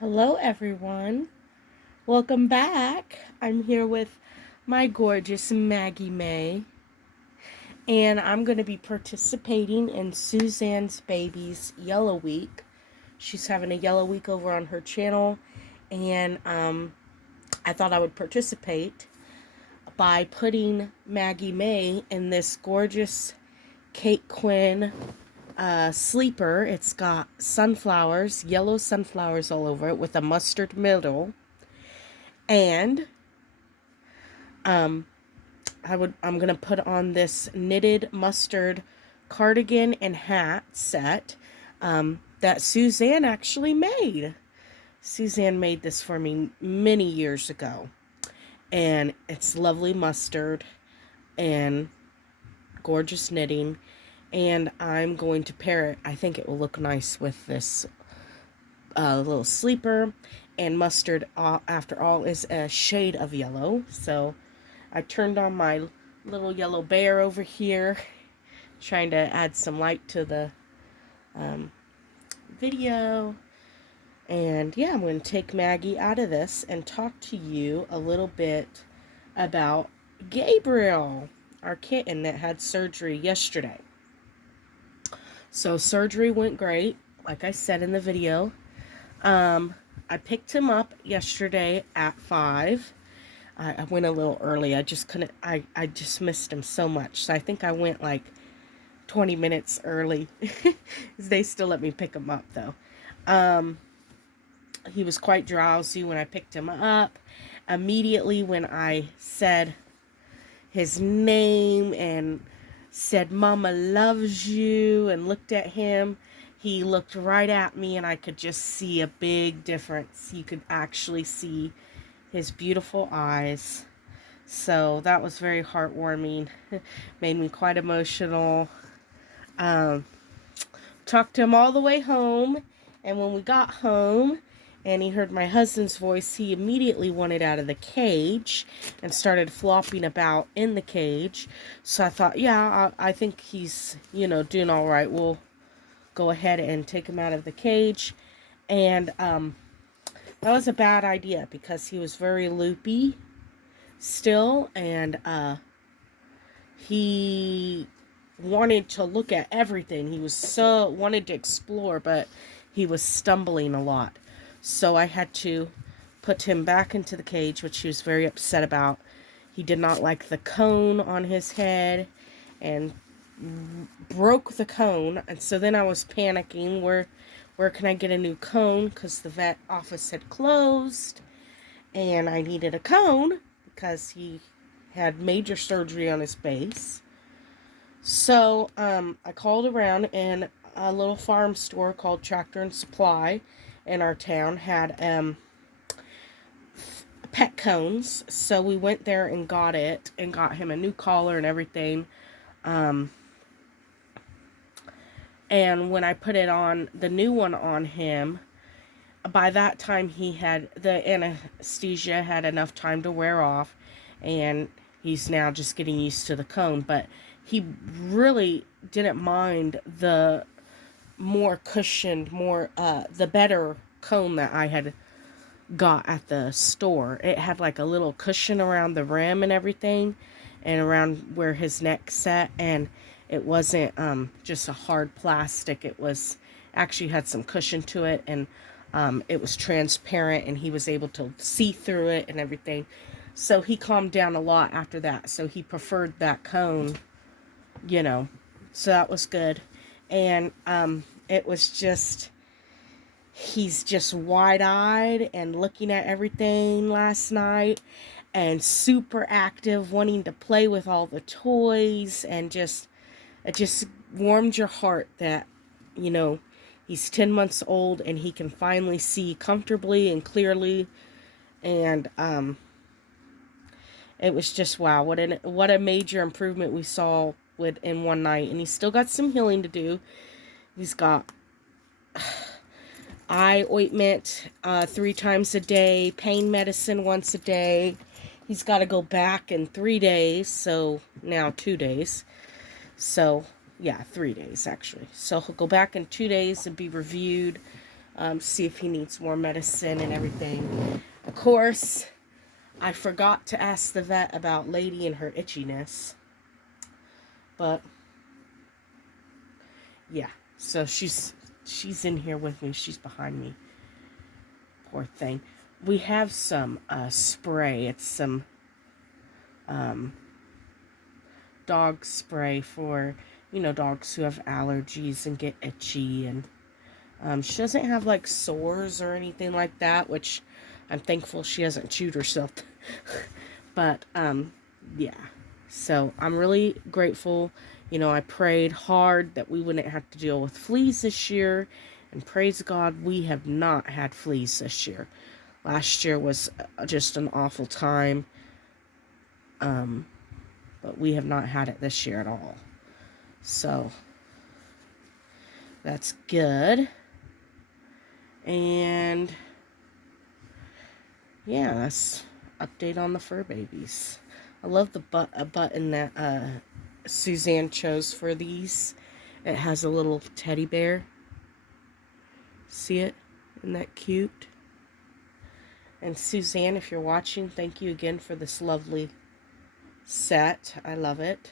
Hello, everyone. Welcome back. I'm here with my gorgeous Maggie May, and I'm going to be participating in Suzanne's baby's Yellow Week. She's having a Yellow Week over on her channel, and I thought I would participate by putting Maggie May in this gorgeous Kate Quinn sleeper. It's got sunflowers, yellow sunflowers all over it with a mustard middle. And I'm gonna put on this knitted mustard cardigan and hat set that Suzanne actually made. Suzanne made this for me many years ago, and it's lovely mustard and gorgeous knitting. And I'm going to pair it. I think it will look nice with this little sleeper. And mustard, after all, is a shade of yellow. So I turned on my little yellow bear over here, trying to add some light to the video. And yeah, I'm going to take Maggie out of this and talk to you a little bit about Gabriel, our kitten that had surgery yesterday. So surgery went great, like I said in the video. I picked him up yesterday at 5. I went a little early. I just couldn't, I just missed him so much. So I think I went like 20 minutes early. They still let me pick him up though. He was quite drowsy when I picked him up. Immediately when I said his name and said, "Mama loves you," and looked at him, he looked right at me and I could just see a big difference. You could actually see his beautiful eyes. So that was very heartwarming. Made me quite emotional. Talked to him all the way home, and when we got home and he heard my husband's voice, he immediately wanted out of the cage and started flopping about in the cage. So I thought, yeah, I think he's, doing all right. We'll go ahead and take him out of the cage. And that was a bad idea because he was very loopy still, and he wanted to look at everything. He was wanted to explore, but he was stumbling a lot. So I had to put him back into the cage, which he was very upset about. He did not like the cone on his head and broke the cone. And so then I was panicking, where can I get a new cone? Because the vet office had closed and I needed a cone because he had major surgery on his base. So I called around, and a little farm store called Tractor and Supply in our town had pet cones. So we went there and got it and got him a new collar and everything. And when I put it on, the new one on him, by that time the anesthesia had enough time to wear off, and he's now just getting used to the cone. But he really didn't mind the more cushioned, the better cone that I had got at the store. It had like a little cushion around the rim and everything, and around where his neck sat, and it wasn't just a hard plastic. It was actually had some cushion to it, and it was transparent, and he was able to see through it and everything. So he calmed down a lot after that. So he preferred that cone, so that was good. And it was just, he's just wide-eyed and looking at everything last night, and super active, wanting to play with all the toys, and it just warmed your heart that, he's 10 months old and he can finally see comfortably and clearly. And it was just, wow, what a major improvement we saw in one night. And he's still got some healing to do. He's got eye ointment 3 times a day, pain medicine once a day. He's got to go back in 3 days, so now 2 days. So, yeah, 3 days actually. So he'll go back in 2 days and be reviewed see if he needs more medicine and everything. Of course, I forgot to ask the vet about Lady and her itchiness. But, yeah. So she's in here with me. She's behind me. Poor thing. We have some spray. It's some dog spray for, dogs who have allergies and get itchy. And she doesn't have, like, sores or anything like that, which I'm thankful she hasn't chewed herself. But, yeah. So, I'm really grateful. I prayed hard that we wouldn't have to deal with fleas this year. And praise God, we have not had fleas this year. Last year was just an awful time. But we have not had it this year at all. So, that's good. And, yeah, that's update on the fur babies. I love the button that Suzanne chose for these. It has a little teddy bear. See it? Isn't that cute? And Suzanne, if you're watching, thank you again for this lovely set. I love it.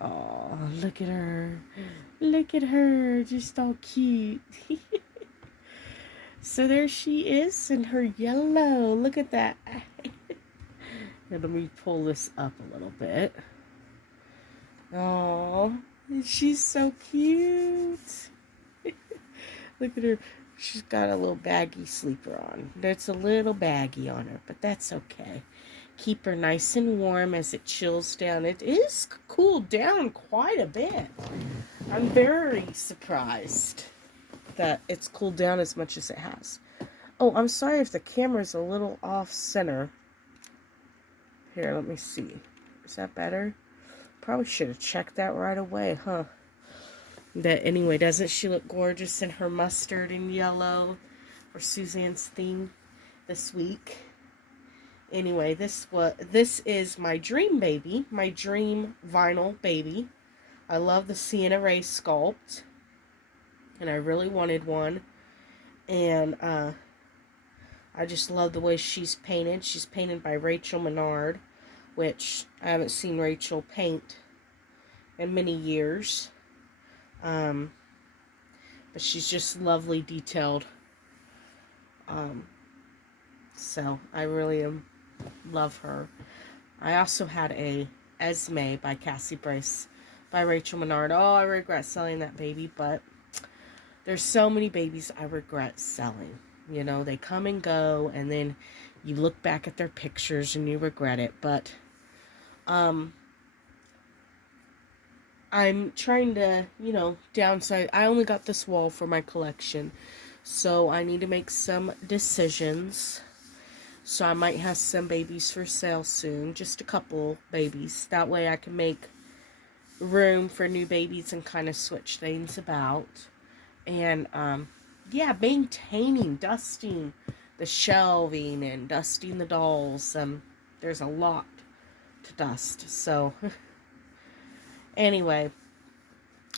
Oh, look at her. Look at her. Just all cute. So there she is in her yellow. Look at that. Let me pull this up a little bit. Oh, she's so cute. Look at her. She's got a little baggy sleeper on. There's a little baggy on her, but that's okay. Keep her nice and warm as it chills down. It is cooled down quite a bit. I'm very surprised that it's cooled down as much as it has. Oh, I'm sorry if the camera's a little off center. Here, let me see. Is that better? Probably should have checked that right away, huh? That anyway, doesn't she look gorgeous in her mustard and yellow for Suzanne's theme this week? Anyway, this is my dream baby, my dream vinyl baby. I love the Sienna Ray sculpt, and I really wanted one. And I just love the way she's painted. She's painted by Rachel Menard, which I haven't seen Rachel paint in many years. But she's just lovely detailed. So I really love her. I also had a Esme by Cassie Brace by Rachel Menard. Oh, I regret selling that baby, but there's so many babies I regret selling. They come and go, and then you look back at their pictures and you regret it. But I'm trying to, downsize. I only got this wall for my collection, so I need to make some decisions. So I might have some babies for sale soon, just a couple babies. That way I can make room for new babies and kind of switch things about. And, yeah, maintaining, dusting the shelving and dusting the dolls. There's a lot to dust, so... Anyway,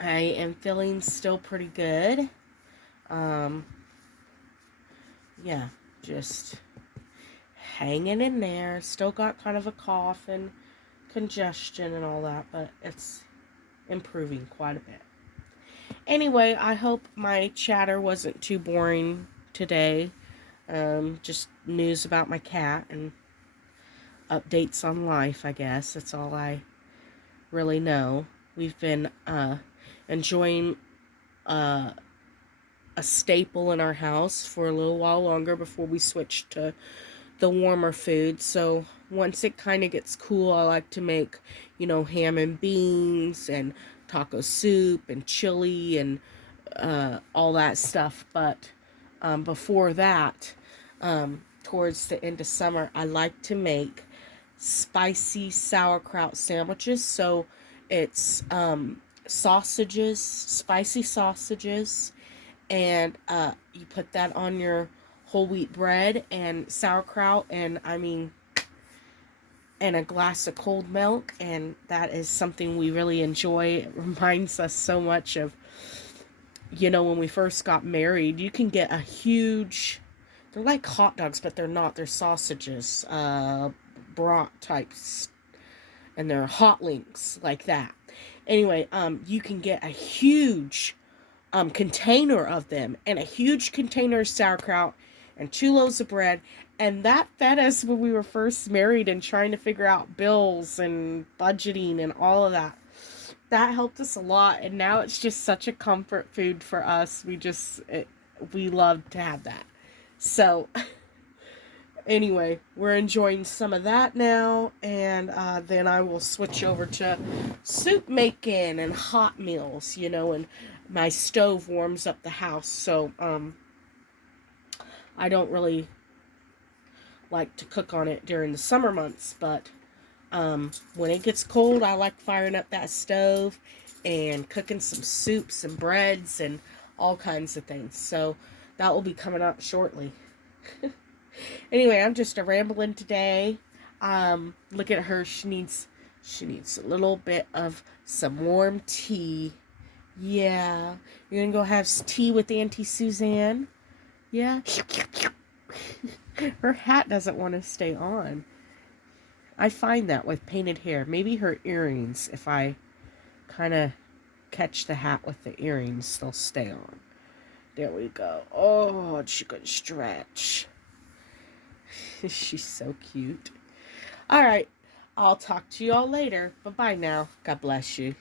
I am feeling still pretty good. Yeah, just hanging in there. Still got kind of a cough and congestion and all that, but it's improving quite a bit. Anyway, I hope my chatter wasn't too boring today. Just news about my cat and updates on life, I guess. That's all I really know. We've been enjoying a staple in our house for a little while longer before we switch to the warmer food. So once it kind of gets cool, I like to make, ham and beans and taco soup and chili and all that stuff. But before that, towards the end of summer, I like to make spicy sauerkraut sandwiches. So it's sausages, spicy sausages, and you put that on your whole wheat bread and sauerkraut, and and a glass of cold milk, and that is something we really enjoy. It reminds us so much of when we first got married, you can get a huge, they're like hot dogs, but they're not. They're sausages, brat types, and they're hot links like that. Anyway, you can get a huge container of them and a huge container of sauerkraut and 2 loaves of bread. And that fed us when we were first married and trying to figure out bills and budgeting and all of that. That helped us a lot. And now it's just such a comfort food for us. We love to have that. So, anyway, we're enjoying some of that now. And then I will switch over to soup making and hot meals, and my stove warms up the house, so I don't really like to cook on it during the summer months, but when it gets cold, I like firing up that stove and cooking some soups and breads and all kinds of things. So that will be coming up shortly. Anyway, I'm just a rambling today. Look at her. She needs a little bit of some warm tea. Yeah. You're gonna go have tea with Auntie Suzanne? Yeah? Her hat doesn't want to stay on. I find that with painted hair. Maybe her earrings, if I kind of catch the hat with the earrings, they'll stay on. There we go. Oh, she could stretch. She's so cute. All right. I'll talk to you all later. Bye-bye now. God bless you.